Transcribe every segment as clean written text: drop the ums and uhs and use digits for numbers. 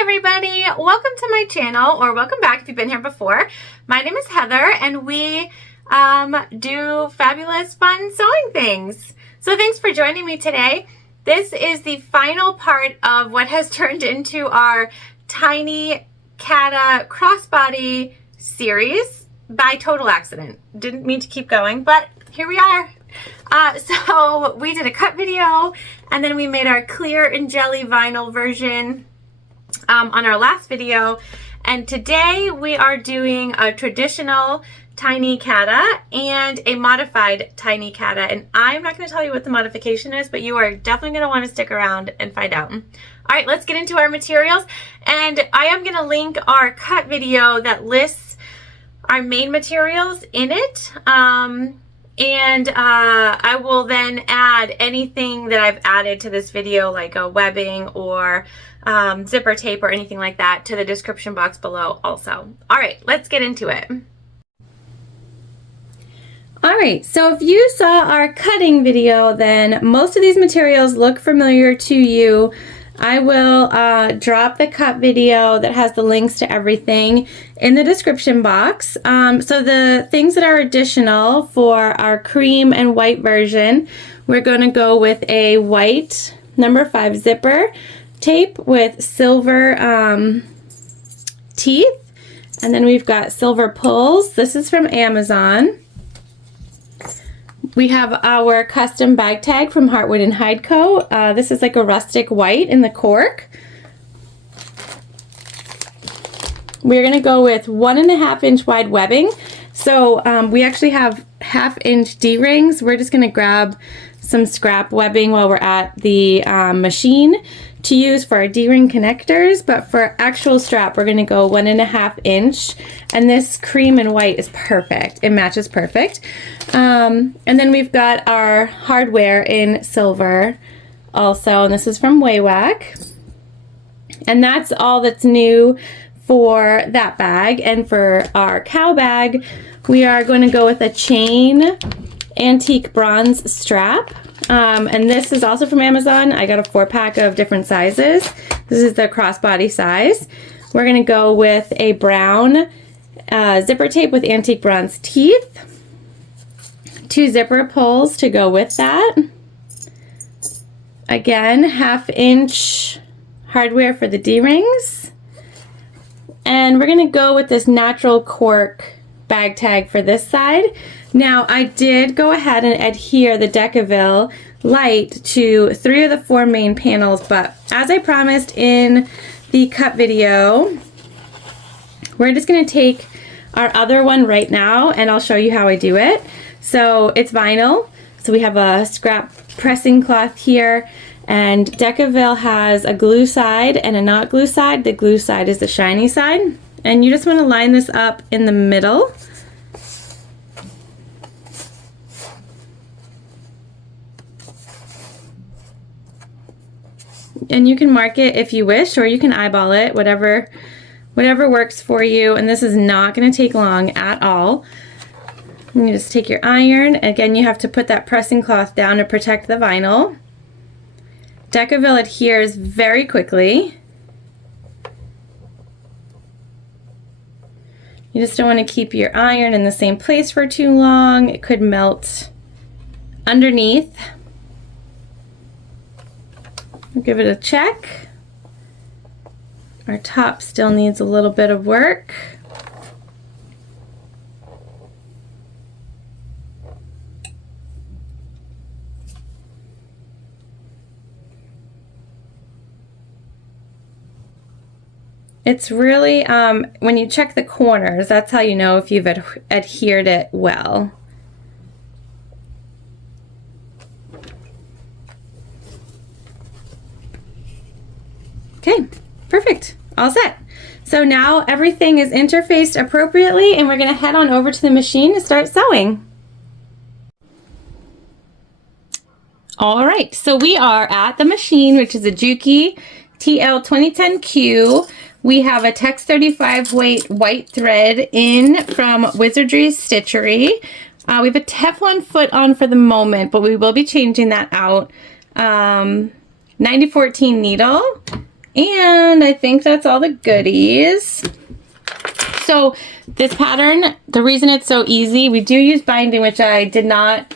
everybody, welcome to my channel, or welcome back if you've been here before. My name is Heather and we do fabulous fun sewing things. So thanks for joining me today. This is the final part of what has turned into our Tiny Cata crossbody series by total accident. Didn't mean to keep going, but here we are. So we did a cut video and then we made our clear and jelly vinyl version on our last video, and today we are doing a traditional Tiny Cata and a modified Tiny Cata, and I'm not going to tell you what the modification is, but you are definitely going to want to stick around and find out. All right, let's get into our materials, and I am going to link our cut video that lists our main materials in it, and I will then add anything that I've added to this video, like a webbing or zipper tape or anything like that, to the description box below also. All right, let's get into it. All right, so if you saw our cutting video, then most of these materials look familiar to you. I will drop the cut video that has the links to everything in the description box. So the things that are additional for our cream and white version, we're going to go with a white number 5 zipper tape with silver teeth, and then we've got silver pulls. This is from Amazon. We have our custom bag tag from Heartwood and Hide Co. This is like a rustic white in the cork. We're going to go with 1.5 inch wide webbing. So we actually have 1/2 inch D-rings. We're just going to grab some scrap webbing while we're at the machine to use for our D-ring connectors, but for actual strap we're going to go 1.5 inch, and this cream and white is perfect. It matches perfect. And then we've got our hardware in silver also, and this is from Waywack, and that's all that's new for that bag. And for our cow bag, we are going to go with a chain antique bronze strap. And this is also from Amazon. I got a 4-pack of different sizes. This is the crossbody size. We're going to go with a brown zipper tape with antique bronze teeth. 2 zipper pulls to go with that. Again, 1/2 inch hardware for the D-rings. And we're going to go with this natural cork bag tag for this side. Now, I did go ahead and adhere the Decaville light to 3 of the 4 main panels, but as I promised in the cut video, we're just going to take our other one right now and I'll show you how I do it. So it's vinyl, so we have a scrap pressing cloth here, and Decaville has a glue side and a not glue side. The glue side is the shiny side, and you just want to line this up in the middle. And you can mark it if you wish, or you can eyeball it, whatever works for you. And this is not going to take long at all. And you just take your iron. Again, you have to put that pressing cloth down to protect the vinyl. Decaville adheres very quickly. You just don't want to keep your iron in the same place for too long. It could melt underneath. We'll give it a check. Our top still needs a little bit of work. It's really, when you check the corners, that's how you know if you've adhered it well. Okay, perfect, all set. So now everything is interfaced appropriately, and we're going to head on over to the machine to start sewing. All right, so we are at the machine, which is a Juki TL 2010Q. We have a Tex 35 weight white thread in from Wizardry Stitchery. We have a Teflon foot on for the moment, but we will be changing that out. 9014 needle, And I think that's all the goodies. So this pattern, the reason it's so easy, we do use binding, which I did not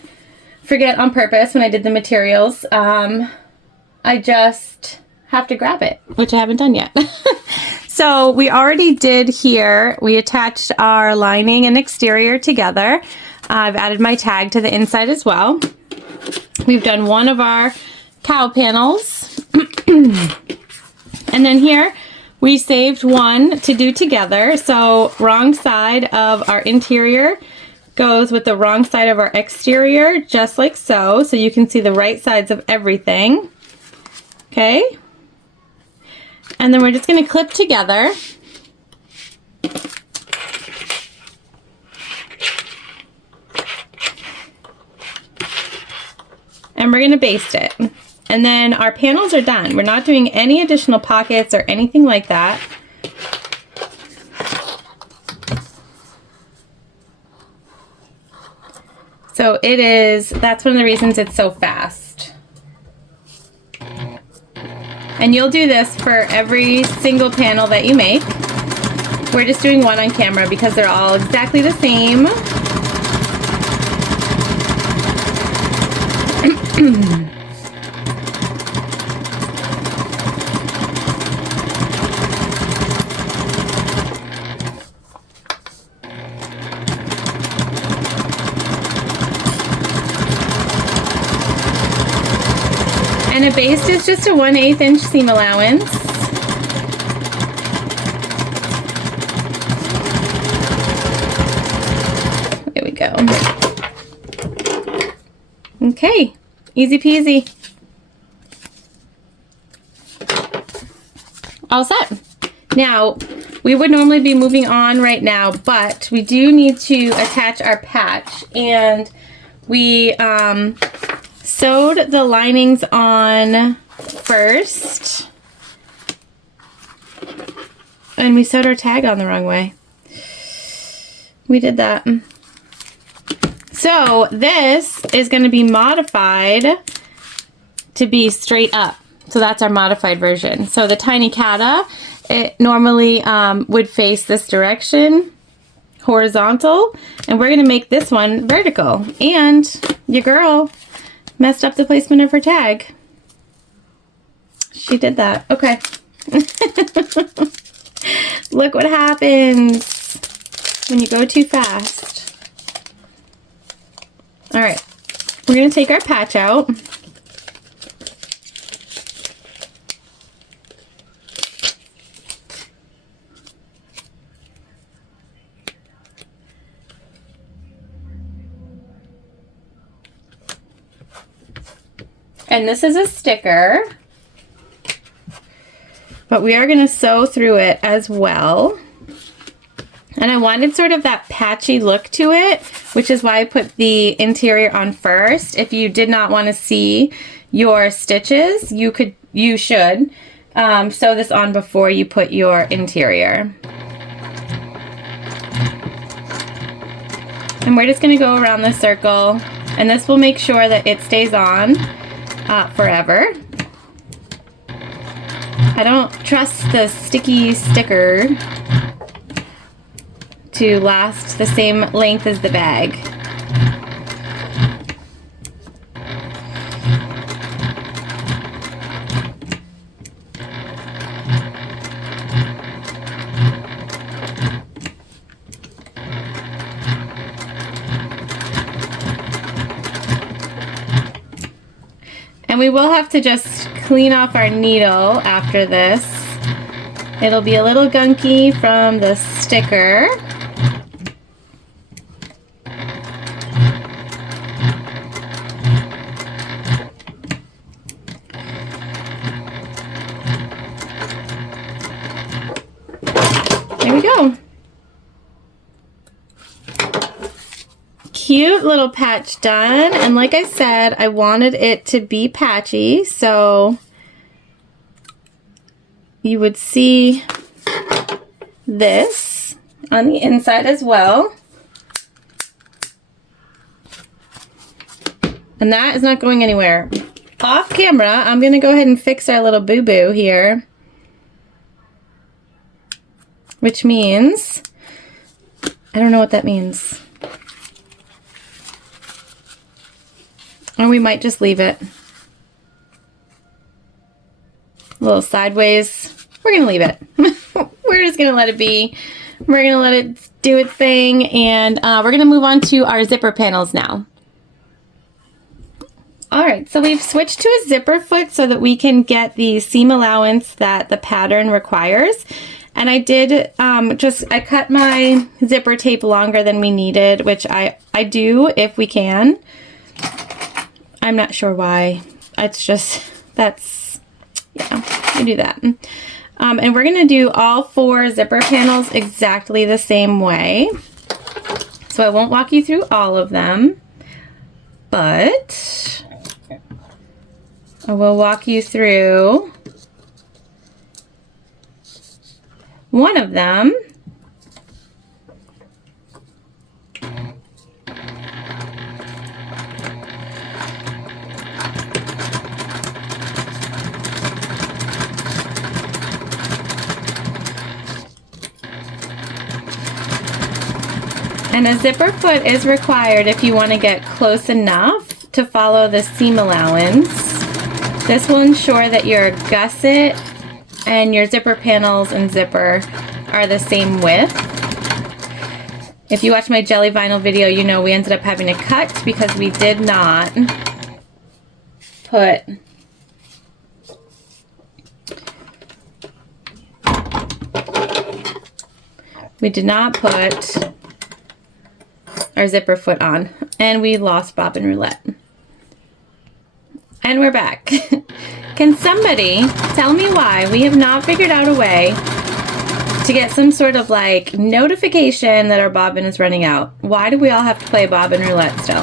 forget on purpose when I did the materials. I just have to grab it, which I haven't done yet. So we already did here, we attached our lining and exterior together. I've added my tag to the inside as well. We've done one of our cowl panels. And then here we saved one to do together. So wrong side of our interior goes with the wrong side of our exterior, just like so. So you can see the right sides of everything. Okay. And then we're just going to clip together. And we're going to baste it. And then our panels are done. We're not doing any additional pockets or anything like that. So it is, that's one of the reasons it's so fast. And you'll do this for every single panel that you make. We're just doing one on camera because they're all exactly the same. And a baste is just a 1/8 inch seam allowance. There we go. Okay, easy peasy. All set. Now, we would normally be moving on right now, but we do need to attach our patch, and we sewed the linings on first, and we sewed our tag on the wrong way. We did that. So this is going to be modified to be straight up. So that's our modified version. So the Tiny Cata, it normally would face this direction, horizontal, and we're going to make this one vertical. And your girl messed up the placement of her tag. She did that. Okay. Look what happens when you go too fast. All right. We're going to take our patch out. And this is a sticker, but we are going to sew through it as well. And I wanted sort of that patchy look to it, which is why I put the interior on first. If you did not want to see your stitches, you should sew this on before you put your interior. And we're just going to go around the circle, and this will make sure that it stays on forever. I don't trust the sticky sticker to last the same length as the bag. And we will have to just clean off our needle after this. It'll be a little gunky from the sticker. There we go. Cute little patch done, and like I said, I wanted it to be patchy, so you would see this on the inside as well. And that is not going anywhere. Off camera, I'm going to go ahead and fix our little boo-boo here. which means, I don't know what that means. Or we might just leave it a little sideways. We're gonna leave it. We're just gonna let it be. We're gonna let it do its thing, and we're gonna move on to our zipper panels now. All right, so we've switched to a zipper foot so that we can get the seam allowance that the pattern requires. And I did I cut my zipper tape longer than we needed, which I do if we can. I'm not sure why. It's just, yeah, we do that. And we're gonna do all 4 zipper panels exactly the same way. So I won't walk you through all of them, but I will walk you through one of them. And a zipper foot is required if you want to get close enough to follow the seam allowance. This will ensure that your gusset and your zipper panels and zipper are the same width. If you watch my jelly vinyl video, you know we ended up having to cut because we did not put our zipper foot on, and we lost bobbin roulette. And we're back. Can somebody tell me why we have not figured out a way to get some sort of like notification that our bobbin is running out? Why do we all have to play bobbin roulette still?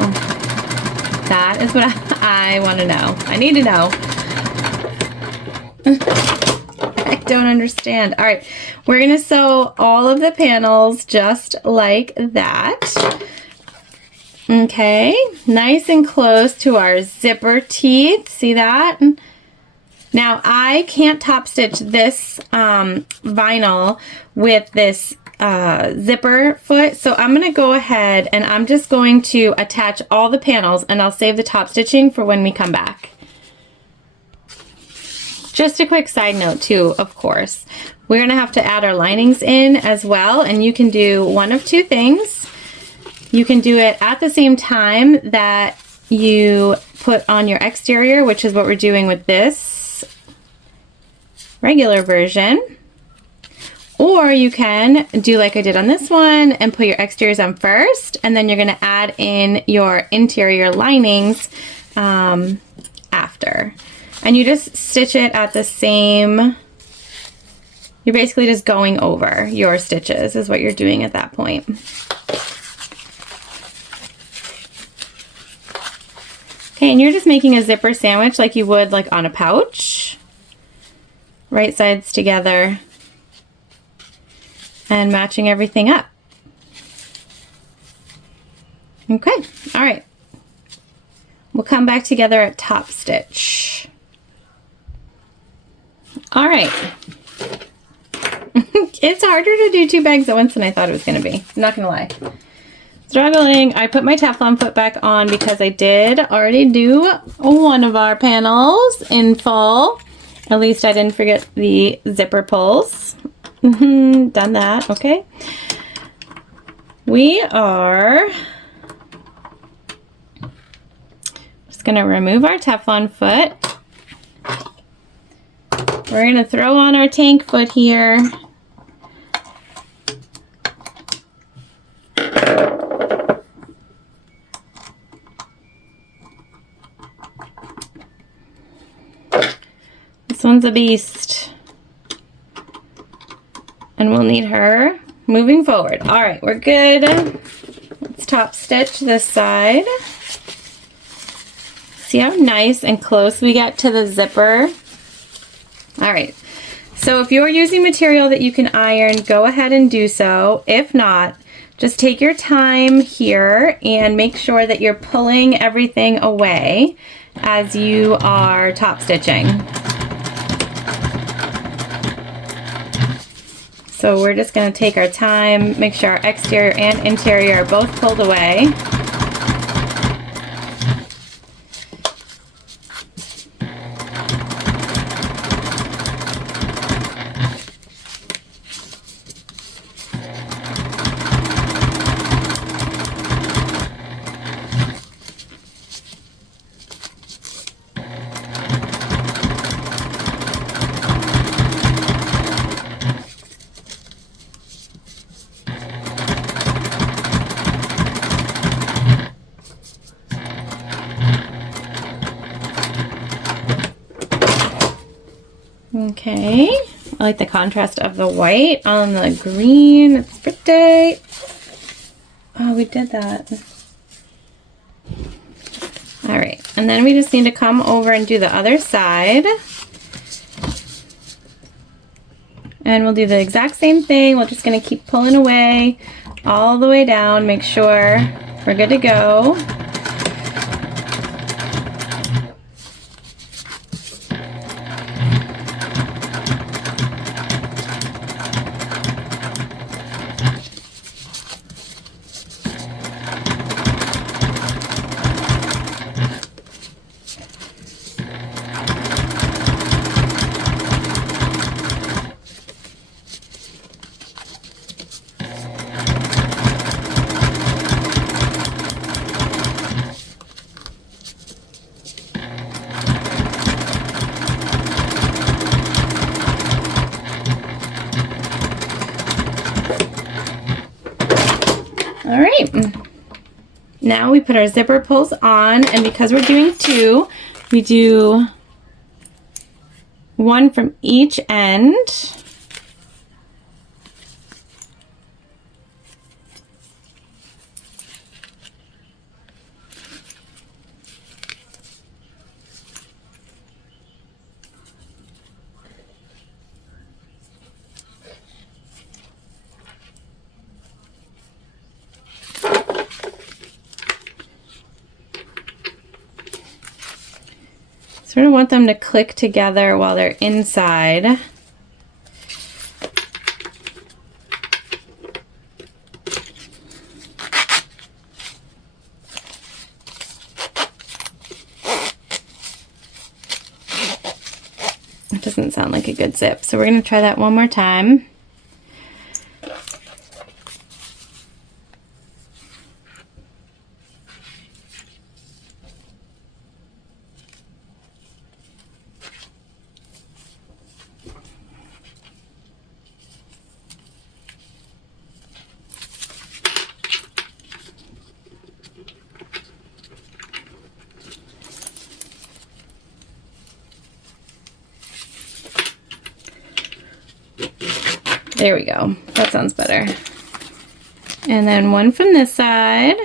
That is what I want to know. I need to know. I don't understand. All right, we're gonna sew all of the panels just like that. Okay, nice and close to our zipper teeth. See that? Now I can't top stitch this vinyl with this zipper foot, so I'm gonna go ahead and I'm just going to attach all the panels, and I'll save the top stitching for when we come back. Just a quick side note too, of course, we're gonna have to add our linings in as well, and you can do one of 2 things. You can do it at the same time that you put on your exterior, which is what we're doing with this regular version. Or you can do like I did on this one and put your exteriors on first, and then you're gonna add in your interior linings after. And you just stitch it at the same, you're basically just going over your stitches is what you're doing at that point. Okay, and you're just making a zipper sandwich like you would like on a pouch. Right sides together and matching everything up. Okay, all right. We'll come back together at top stitch. All right. It's harder to do 2 bags at once than I thought it was gonna be. I'm not gonna lie. Struggling. I put my Teflon foot back on because I did already do one of our panels in full. At least I didn't forget the zipper pulls. Done that, okay. We are just gonna remove our Teflon foot. We're gonna throw on our tank foot here. This one's a beast. And we'll need her moving forward. All right, we're good. Let's top stitch this side. See how nice and close we get to the zipper? All right, so if you're using material that you can iron, go ahead and do so. If not, just take your time here and make sure that you're pulling everything away as you are top stitching. So we're just going to take our time, make sure our exterior and interior are both pulled away. Okay, I like the contrast of the white on the green. It's pretty. Oh, we did that. All right, and then we just need to come over and do the other side. And we'll do the exact same thing. We're just gonna keep pulling away all the way down, make sure we're good to go. All right, now we put our zipper pulls on, and because we're doing two, we do one from each end. Sort of want them to click together while they're inside. It doesn't sound like a good zip, so we're going to try that one more time. There we go. That sounds better. And then one from this side.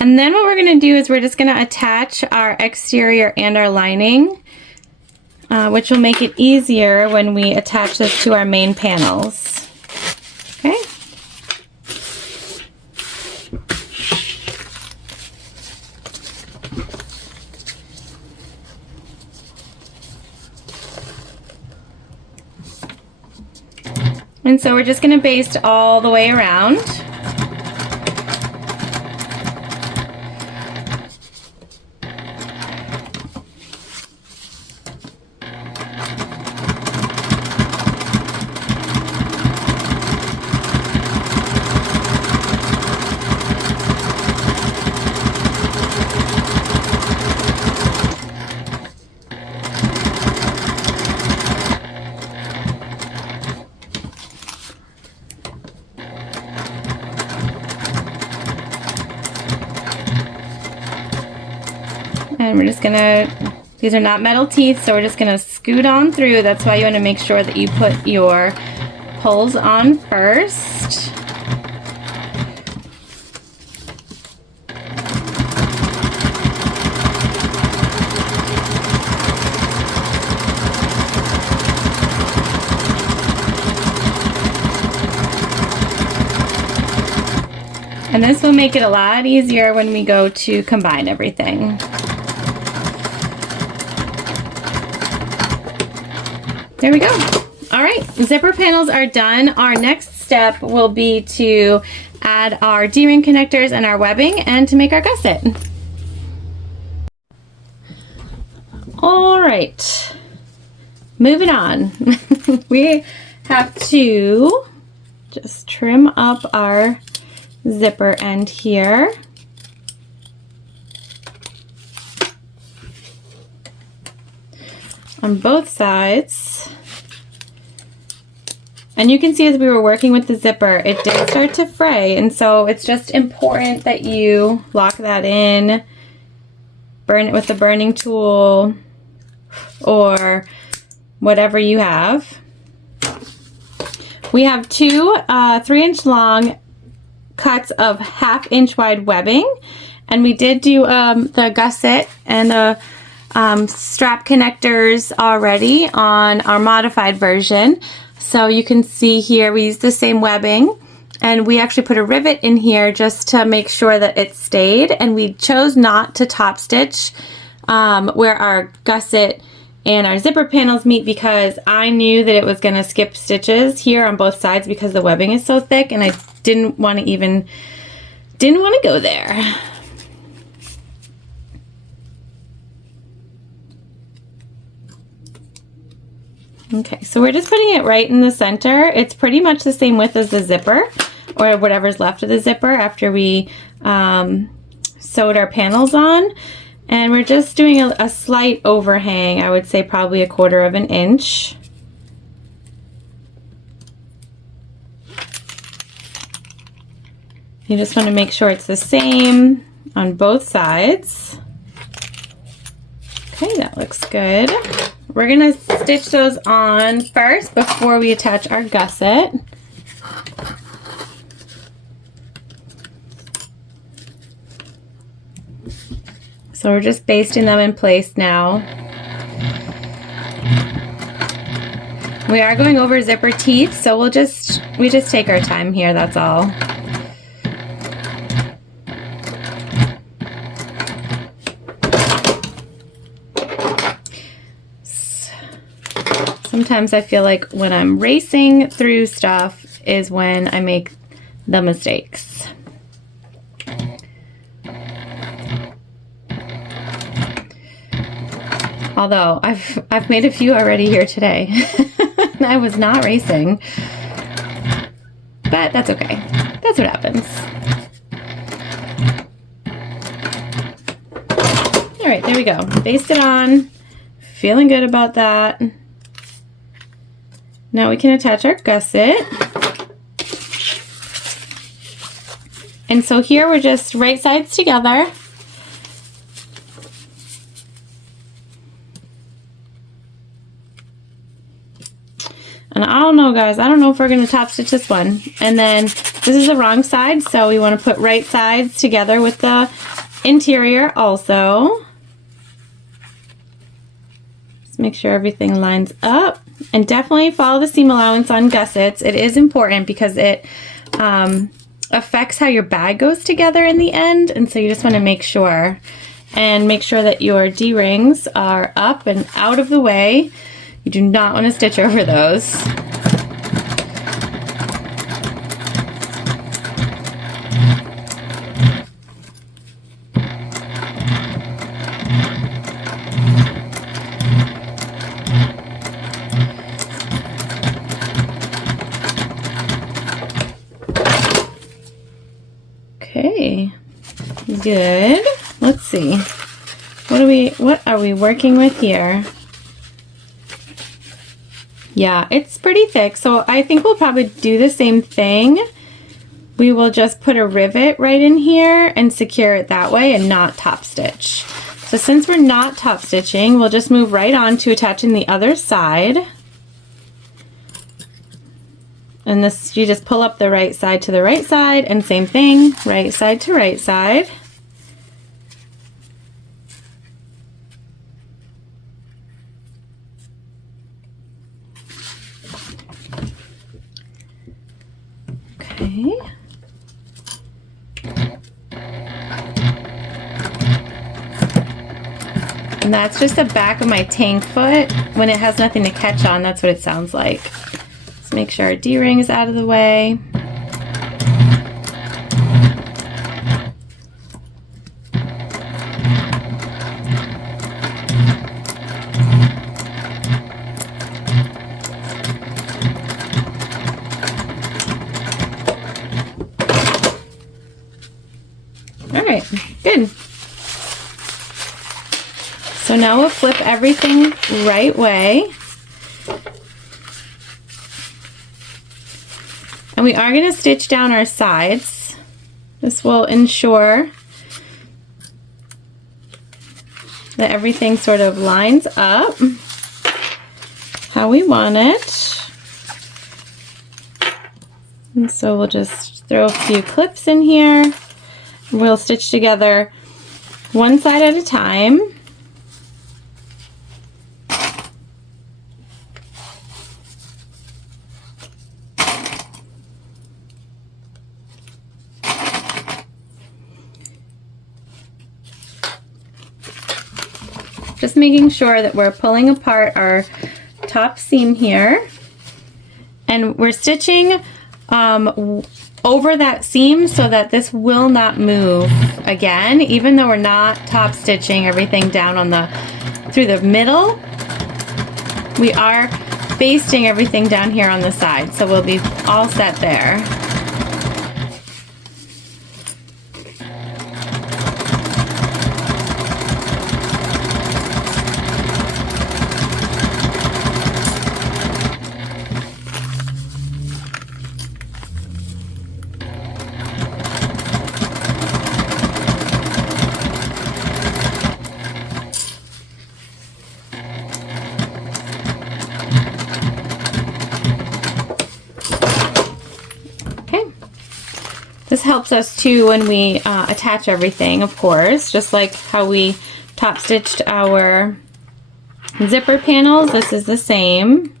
And then what we're going to do is we're just going to attach our exterior and our lining, which will make it easier when we attach this to our main panels. Okay. And so we're just going to baste all the way around. And we're just gonna, these are not metal teeth, so we're just gonna scoot on through. That's why you wanna make sure that you put your pulls on first. And this will make it a lot easier when we go to combine everything. There we go. All right, zipper panels are done. Our next step will be to add our D-ring connectors and our webbing and to make our gusset. All right, moving on. We have to just trim up our zipper end here. On both sides. And you can see as we were working with the zipper, it did start to fray, and so it's just important that you lock that in, burn it with the burning tool, or whatever you have. We have two 3-inch long cuts of 1/2 inch wide webbing, and we did do the gusset and the strap connectors already on our modified version. So you can see here we used the same webbing, and we actually put a rivet in here just to make sure that it stayed, and we chose not to top stitch where our gusset and our zipper panels meet because I knew that it was going to skip stitches here on both sides because the webbing is so thick, and I didn't want to go there. Okay, so we're just putting it right in the center. It's pretty much the same width as the zipper, or whatever's left of the zipper after we sewed our panels on. And we're just doing a slight overhang, I would say probably 1/4 inch. You just want to make sure it's the same on both sides. Okay, that looks good. We're gonna stitch those on first before we attach our gusset. So we're just basting them in place now. We are going over zipper teeth, so we just take our time here, that's all. Sometimes I feel like when I'm racing through stuff is when I make the mistakes. Although I've made a few already here today. I was not racing. But that's okay. That's what happens. All right, there we go. Baste it on. Feeling good about that. Now we can attach our gusset. And so here we're just right sides together. And I don't know, guys, I don't know if we're going to top stitch this one. And then this is the wrong side, so we want to put right sides together with the interior also. Just make sure everything lines up. And definitely follow the seam allowance on gussets. It is important because it affects how your bag goes together in the end, and so you just want to make sure. And make sure that your D-rings are up and out of the way. You do not want to stitch over those. Okay, good. Let's see. What are we working with here? Yeah, it's pretty thick, so I think we'll probably do the same thing. We will just put a rivet right in here and secure it that way and not top stitch. So since we're not top stitching, we'll just move right on to attaching the other side. And this, you just pull up the right side to the right side, and same thing, right side to right side. Okay. And that's just the back of my tank foot. When it has nothing to catch on, that's what it sounds like. Let's make sure our D-ring is out of the way. All right, good. So now we'll flip everything right way. And we are going to stitch down our sides. This will ensure that everything sort of lines up how we want it. And so we'll just throw a few clips in here. We'll stitch together one side at a time. Just making sure that we're pulling apart our top seam here, and we're stitching over that seam so that this will not move again, even though we're not top stitching everything down on through the middle. We are basting everything down here on the side, so we'll be all set there. This helps us too when we attach everything, of course, just like how we top stitched our zipper panels. This is the same.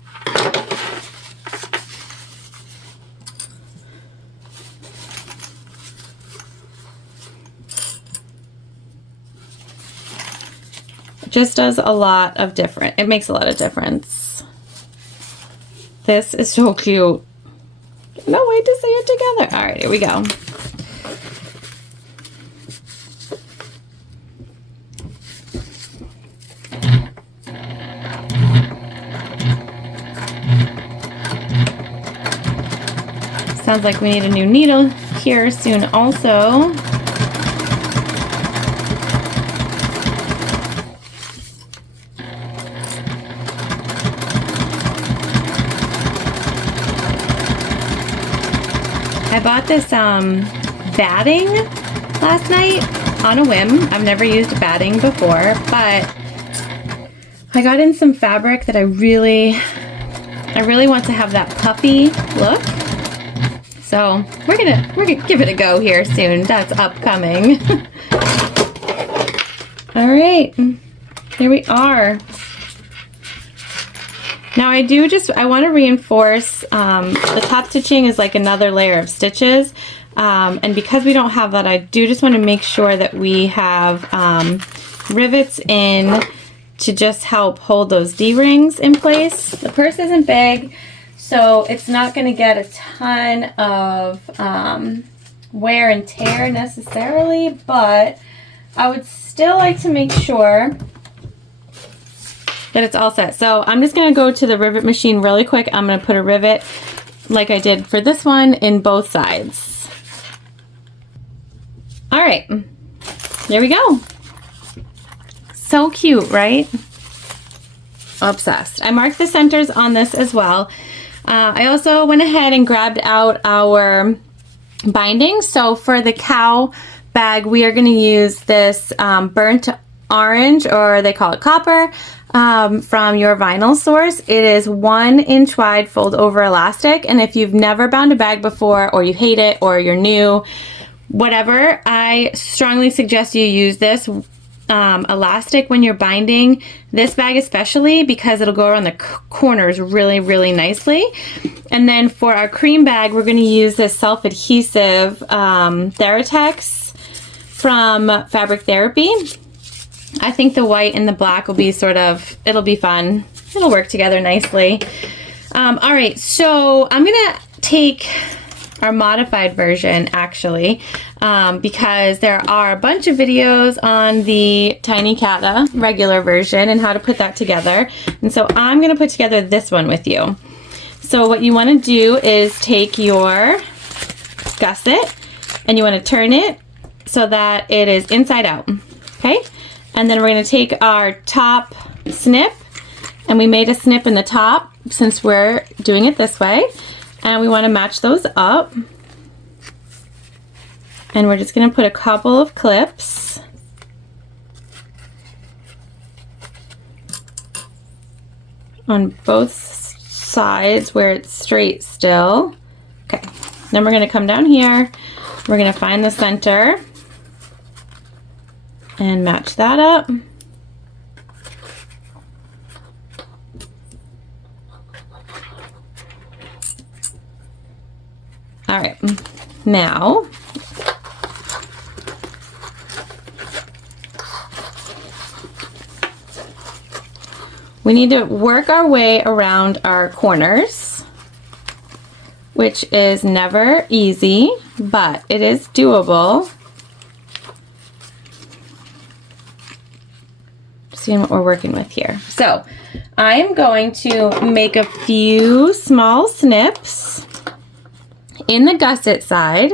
It just does a lot of different, it makes a lot of difference. This is so cute. No way to say it together. All right, here we go. Sounds like we need a new needle here soon also. I bought this batting last night on a whim. I've never used batting before, but I got in some fabric that I really want to have that puffy look. So we're gonna give it a go here soon. That's upcoming. All right, here we are. Now I want to reinforce the top stitching is like another layer of stitches, and because we don't have that, I do just want to make sure that we have rivets in to just help hold those D-rings in place. The purse isn't big, so it's not going to get a ton of wear and tear necessarily, but I would still like to make sure that it's all set. So I'm just going to go to the rivet machine really quick. I'm going to put a rivet like I did for this one in both sides. All right, there we go. So cute, right? Obsessed. I marked the centers on this as well. I also went ahead and grabbed out our binding. So for the cow bag, we are going to use this burnt orange, or they call it copper, from your vinyl source. It is 1 inch wide fold over elastic, and if you've never bound a bag before, or you hate it, or you're new, whatever, I strongly suggest you use this elastic when you're binding this bag, especially because it'll go around the corners really nicely. And then for our cream bag, we're going to use this self-adhesive Theratex from Fabric Therapy. I think the white and the black will be sort of, it'll be fun. It'll work together nicely. All right, so I'm gonna take our modified version actually, because there are a bunch of videos on the Tiny Cata regular version and how to put that together. And so I'm gonna put together this one with you. So what you wanna do is take your gusset and you wanna turn it so that it is inside out, okay? And then we're gonna take our top snip, and we made a snip in the top since we're doing it this way. And we want to match those up. And we're just going to put a couple of clips. On both sides where it's straight still. Okay, then we're going to come down here. We're going to find the center and match that up. All right, now we need to work our way around our corners, which is never easy, but it is doable. Seeing what we're working with here. So I am going to make a few small snips in the gusset side,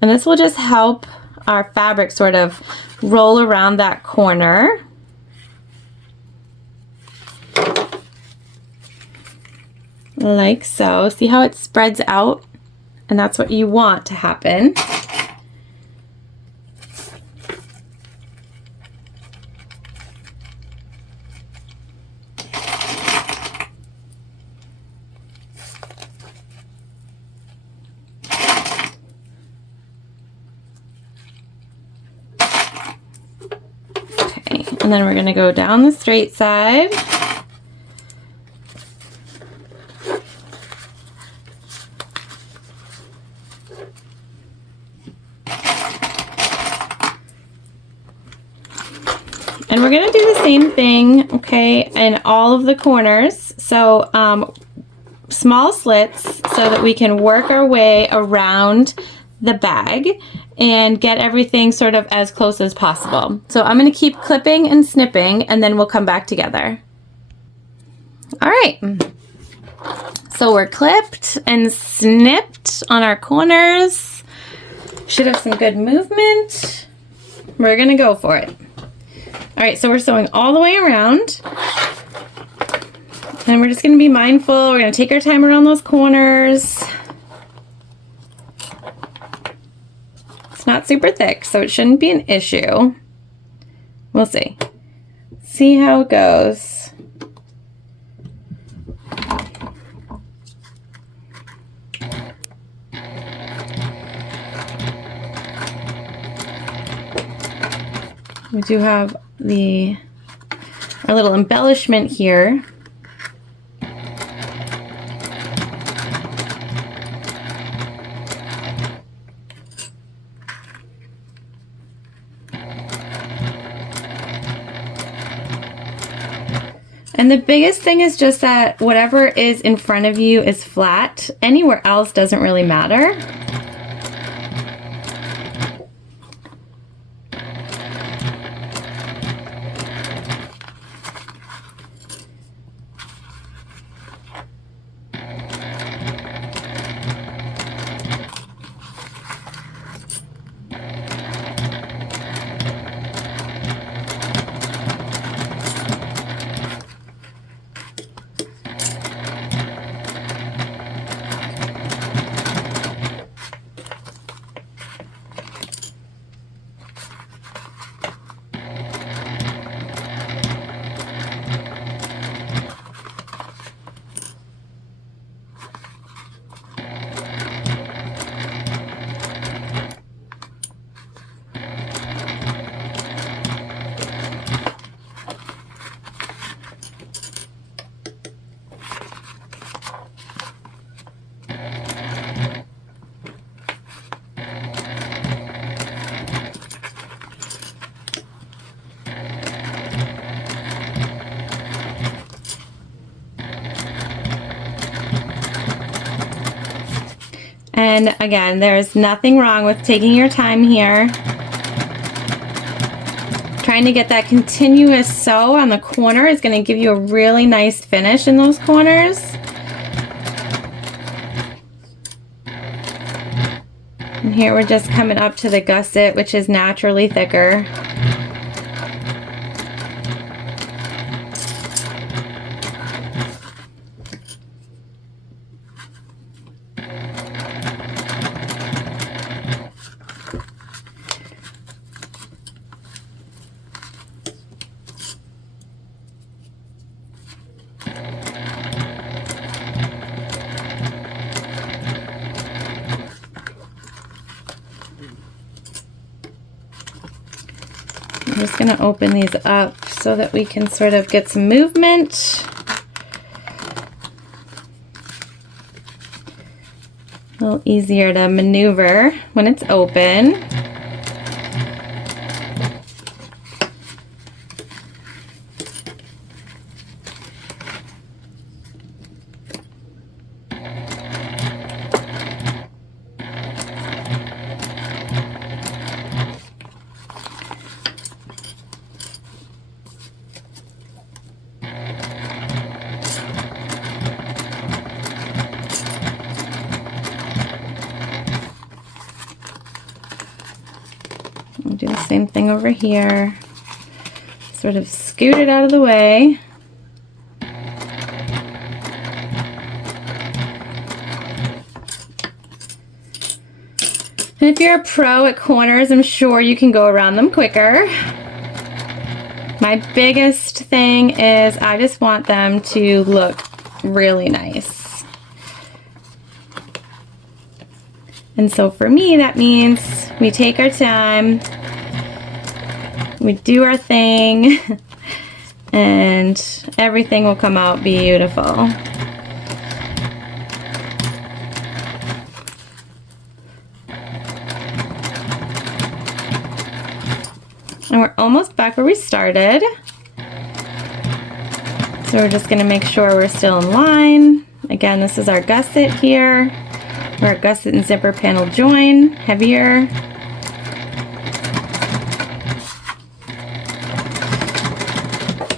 and this will just help our fabric sort of roll around that corner. Like so. See how it spreads out? And that's what you want to happen. And then we're going to go down the straight side. And we're going to do the same thing, okay, in all of the corners. So small slits so that we can work our way around the bag and get everything sort of as close as possible. So I'm going to keep clipping and snipping, and then we'll come back together. All right, so we're clipped and snipped on our corners. Should have some good movement. We're going to go for it. All right, so we're sewing all the way around, and we're just going to be mindful. We're going to take our time around those corners. It's not super thick, so it shouldn't be an issue. We'll see. See how it goes. We do have our little embellishment here. And the biggest thing is just that whatever is in front of you is flat. Anywhere else doesn't really matter. And again, there's nothing wrong with taking your time here. Trying to get that continuous sew on the corner is going to give you a really nice finish in those corners. And here we're just coming up to the gusset, which is naturally thicker. I'm just going to open these up so that we can sort of get some movement. A little easier to maneuver when it's open. We'll do the same thing over here. Sort of scoot it out of the way. And if you're a pro at corners, I'm sure you can go around them quicker. My biggest thing is I just want them to look really nice. And so for me, that means we take our time, we do our thing, and everything will come out beautiful. And we're almost back where we started. So we're just going to make sure we're still in line. Again, this is our gusset here, where our gusset and zipper panel join, heavier.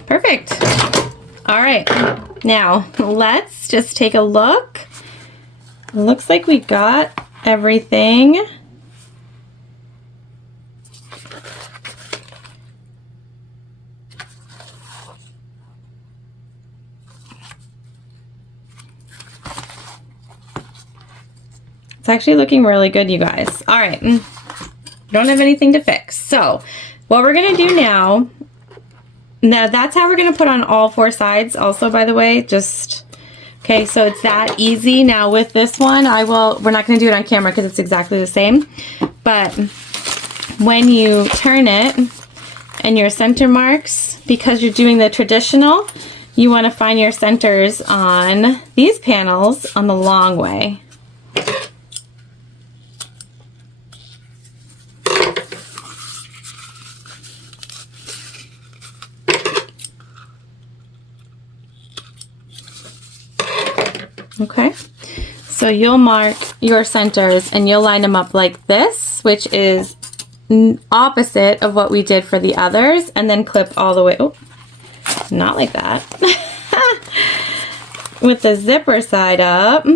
Perfect. All right, now let's just take a look. It looks like we got everything. It's actually looking really good, you guys. All right, don't have anything to fix. So what we're gonna do now that's how we're gonna put on all four sides also, by the way, just, okay, so it's that easy. Now with this one, we're not gonna do it on camera because it's exactly the same, but when you turn it and your center marks, because you're doing the traditional, you wanna find your centers on these panels on the long way. Okay, so you'll mark your centers and you'll line them up like this, which is opposite of what we did for the others, and then clip all the way, oh, not like that, with the zipper side up.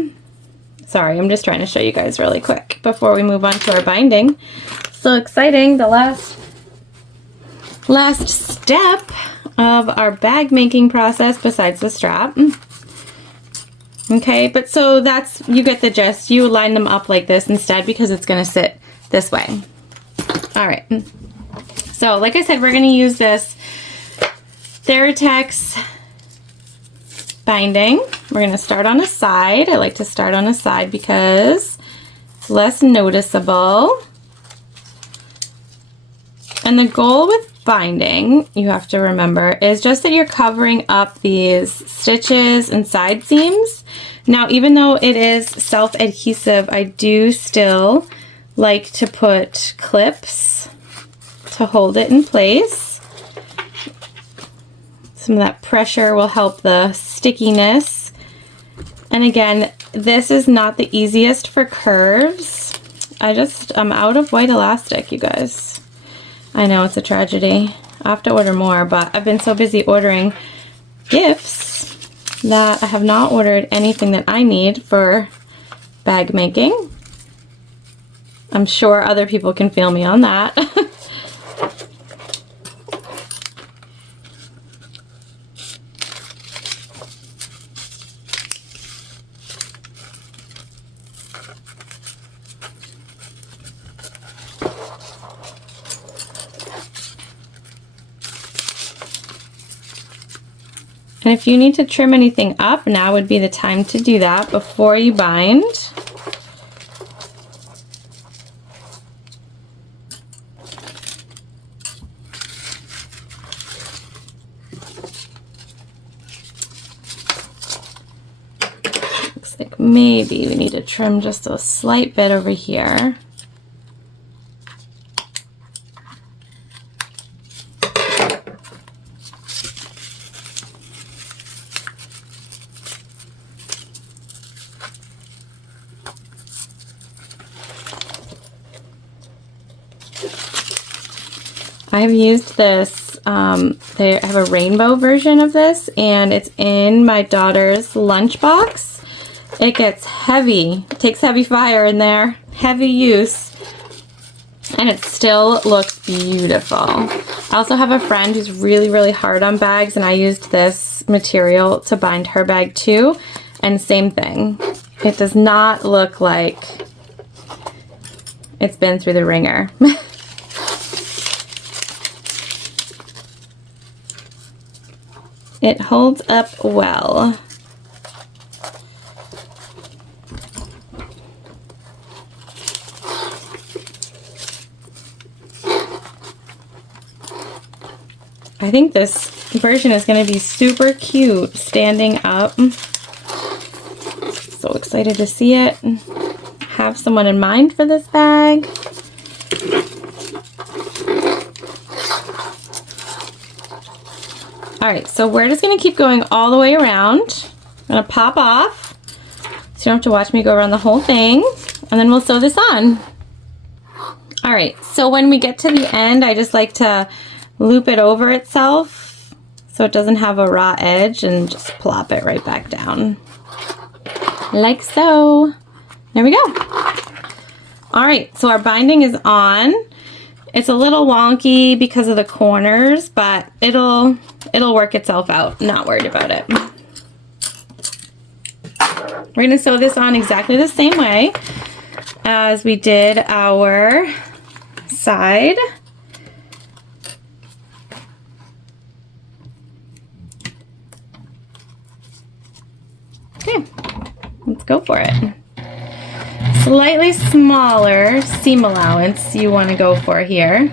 Sorry, I'm just trying to show you guys really quick before we move on to our binding. So exciting, the last step of our bag making process besides the strap. Okay, but so you get the gist. You line them up like this instead because it's going to sit this way. All right. So like I said, we're going to use this Theratex binding. We're going to start on a side. I like to start on a side because it's less noticeable. And the goal with binding, you have to remember, is just that you're covering up these stitches and side seams. Now, even though it is self-adhesive, I do still like to put clips to hold it in place. Some of that pressure will help the stickiness. And again, this is not the easiest for curves. I'm out of white elastic, you guys. I know it's a tragedy. I have to order more, but I've been so busy ordering gifts that I have not ordered anything that I need for bag making. I'm sure other people can feel me on that. And if you need to trim anything up, now would be the time to do that before you bind. Looks like maybe we need to trim just a slight bit over here. I've used this, they have a rainbow version of this, and it's in my daughter's lunchbox. It gets heavy, it takes heavy fire in there, heavy use, and it still looks beautiful. I also have a friend who's really, really hard on bags, and I used this material to bind her bag too, and same thing. It does not look like it's been through the ringer. It holds up well. I think this version is going to be super cute standing up. So excited to see it. Have someone in mind for this bag. Alright, so we're just going to keep going all the way around. I'm going to pop off, so you don't have to watch me go around the whole thing, and then we'll sew this on. Alright, so when we get to the end, I just like to loop it over itself so it doesn't have a raw edge, and just plop it right back down. Like so. There we go. Alright, so our binding is on. It's a little wonky because of the corners, but it'll work itself out. Not worried about it. We're going to sew this on exactly the same way as we did our side. Okay, let's go for it. Slightly smaller seam allowance you want to go for here.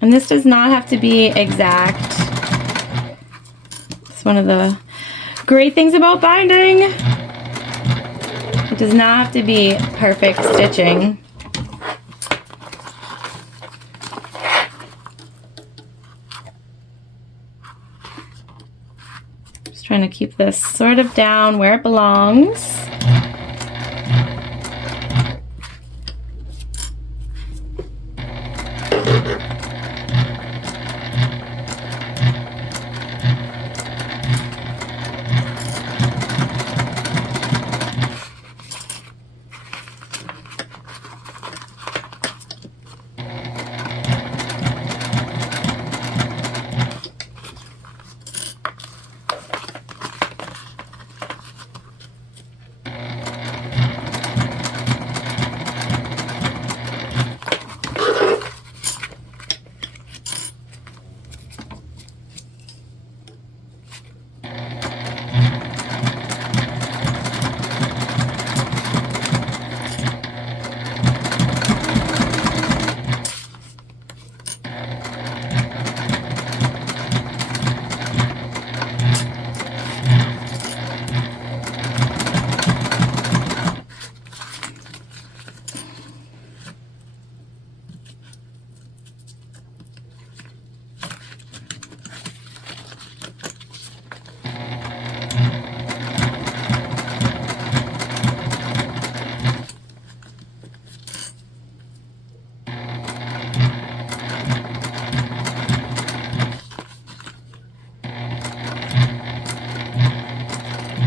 And this does not have to be exact. It's one of the great things about binding. It does not have to be perfect stitching. Just trying to keep this sort of down where it belongs.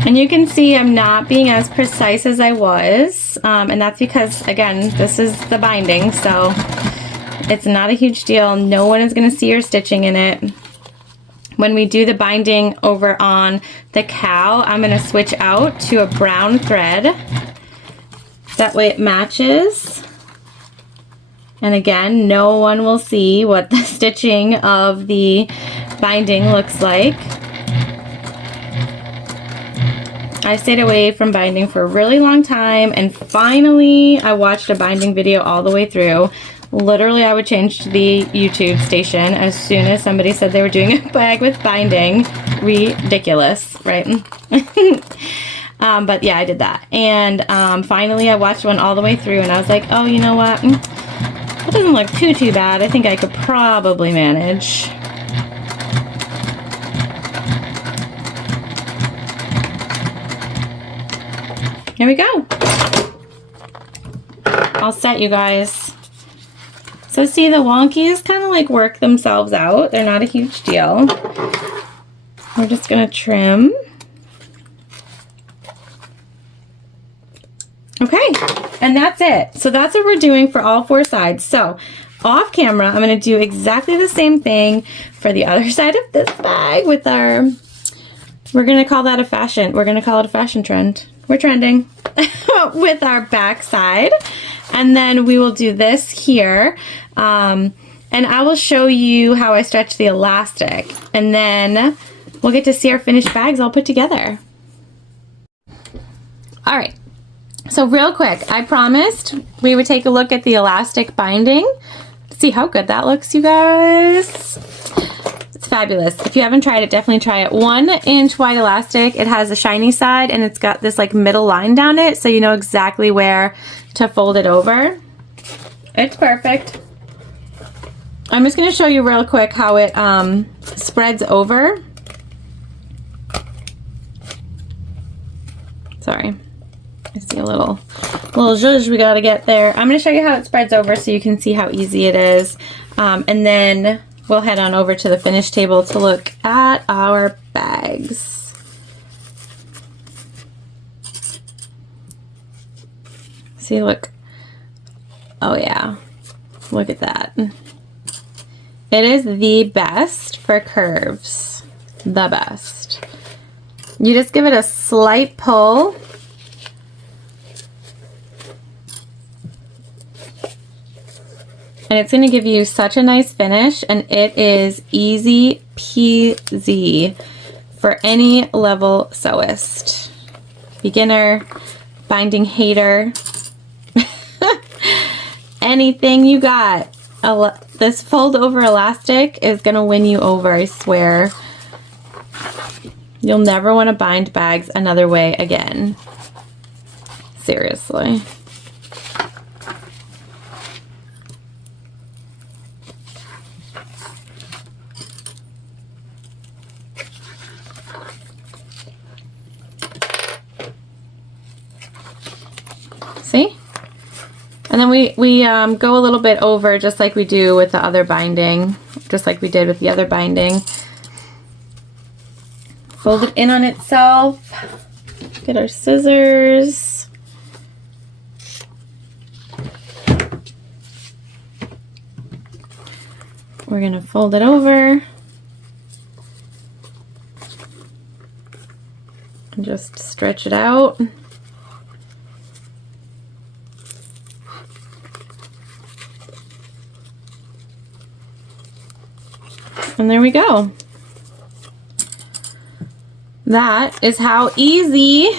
And you can see I'm not being as precise as I was, and that's because, again, this is the binding, so it's not a huge deal. No one is going to see your stitching in it. When we do the binding over on the cow, I'm going to switch out to a brown thread. That way it matches. And again, no one will see what the stitching of the binding looks like. I stayed away from binding for a really long time, and finally I watched a binding video all the way through. Literally, I would change to the YouTube station as soon as somebody said they were doing a bag with binding. Ridiculous, right? But yeah, I did that. And finally I watched one all the way through, and I was like, oh, you know what? That doesn't look too bad. I think I could probably manage. Here we go. All set, you guys. So see, the wonkies kind of like work themselves out. They're not a huge deal. We're just gonna trim. Okay, and that's it. So that's what we're doing for all 4 sides. So off camera, I'm gonna do exactly the same thing for the other side of this bag with our, we're gonna call that a fashion, we're gonna call it a fashion trend. We're trending with our back side. And then we will do this here. And I will show you how I stretch the elastic. And then we'll get to see our finished bags all put together. All right. So real quick, I promised we would take a look at the elastic binding. See how good that looks, you guys. It's fabulous. If you haven't tried it, definitely try it. 1-inch wide elastic. It has a shiny side and it's got this like middle line down it, so you know exactly where to fold it over. It's perfect. I'm just going to show you real quick how it spreads over. Sorry. I see a little zhuzh we got to get there. I'm going to show you how it spreads over so you can see how easy it is. And then we'll head on over to the finished table to look at our bags. See, look. Oh yeah, look at that. It is the best for curves. The best. You just give it a slight pull. And it's going to give you such a nice finish, and it is easy peasy for any level sewist. Beginner, binding hater, anything you got. This fold over elastic is going to win you over, I swear. You'll never want to bind bags another way again. Seriously. See? And then we go a little bit over just like we do with the other binding, just like we did with the other binding. Fold it in on itself. Get our scissors. We're going to fold it over. And just stretch it out. And there we go. That is how easy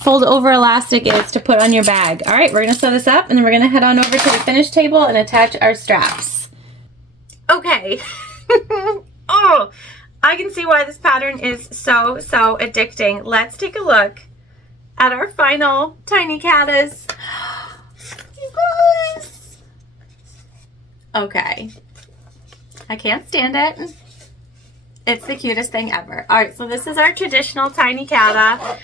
fold over elastic is to put on your bag. All right, we're gonna sew this up and then we're gonna head on over to the finished table and attach our straps. Okay. Oh, I can see why this pattern is so addicting. Let's take a look at our final Tiny Catas. You guys. Okay. I can't stand it. It's the cutest thing ever. All right, so this is our traditional Tiny Cata.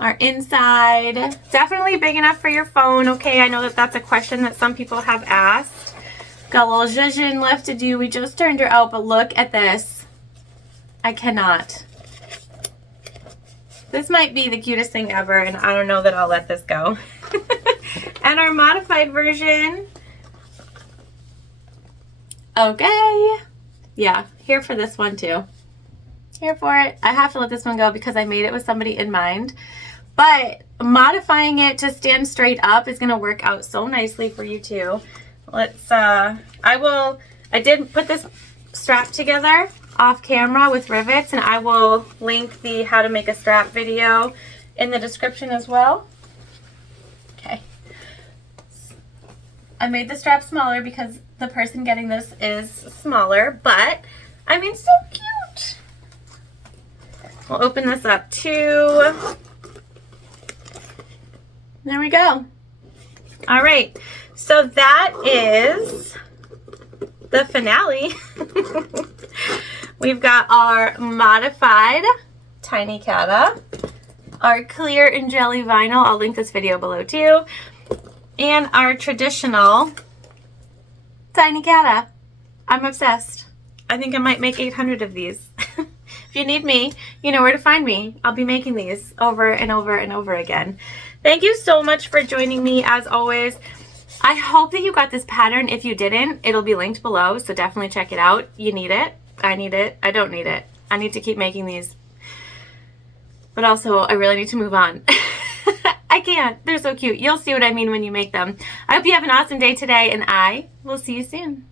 Our inside, definitely big enough for your phone. Okay, I know that that's a question that some people have asked. Got a little zhuzhin left to do. We just turned her out, but look at this. I cannot. This might be the cutest thing ever, and I don't know that I'll let this go. And our modified version. Okay. Yeah, here for this one too. Here for it. I have to let this one go because I made it with somebody in mind. But modifying it to stand straight up is going to work out so nicely for you too. Let's, I did put this strap together off camera with rivets, and I will link the how to make a strap video in the description as well. Okay. I made the strap smaller because the person getting this is smaller, but I mean, so cute. We'll open this up too. There we go. All right, so that is the finale. We've got our modified Tiny Cata, our clear and jelly vinyl, I'll link this video below too, and our traditional Tiny Cata. I'm obsessed. I think I might make 800 of these. If you need me, you know where to find me. I'll be making these over and over and over again. Thank you so much for joining me as always. I hope that you got this pattern. If you didn't, it'll be linked below, so definitely check it out. You need it. I need it. I don't need it. I need to keep making these. But also, I really need to move on. I can't. They're so cute. You'll see what I mean when you make them. I hope you have an awesome day today, and I will see you soon.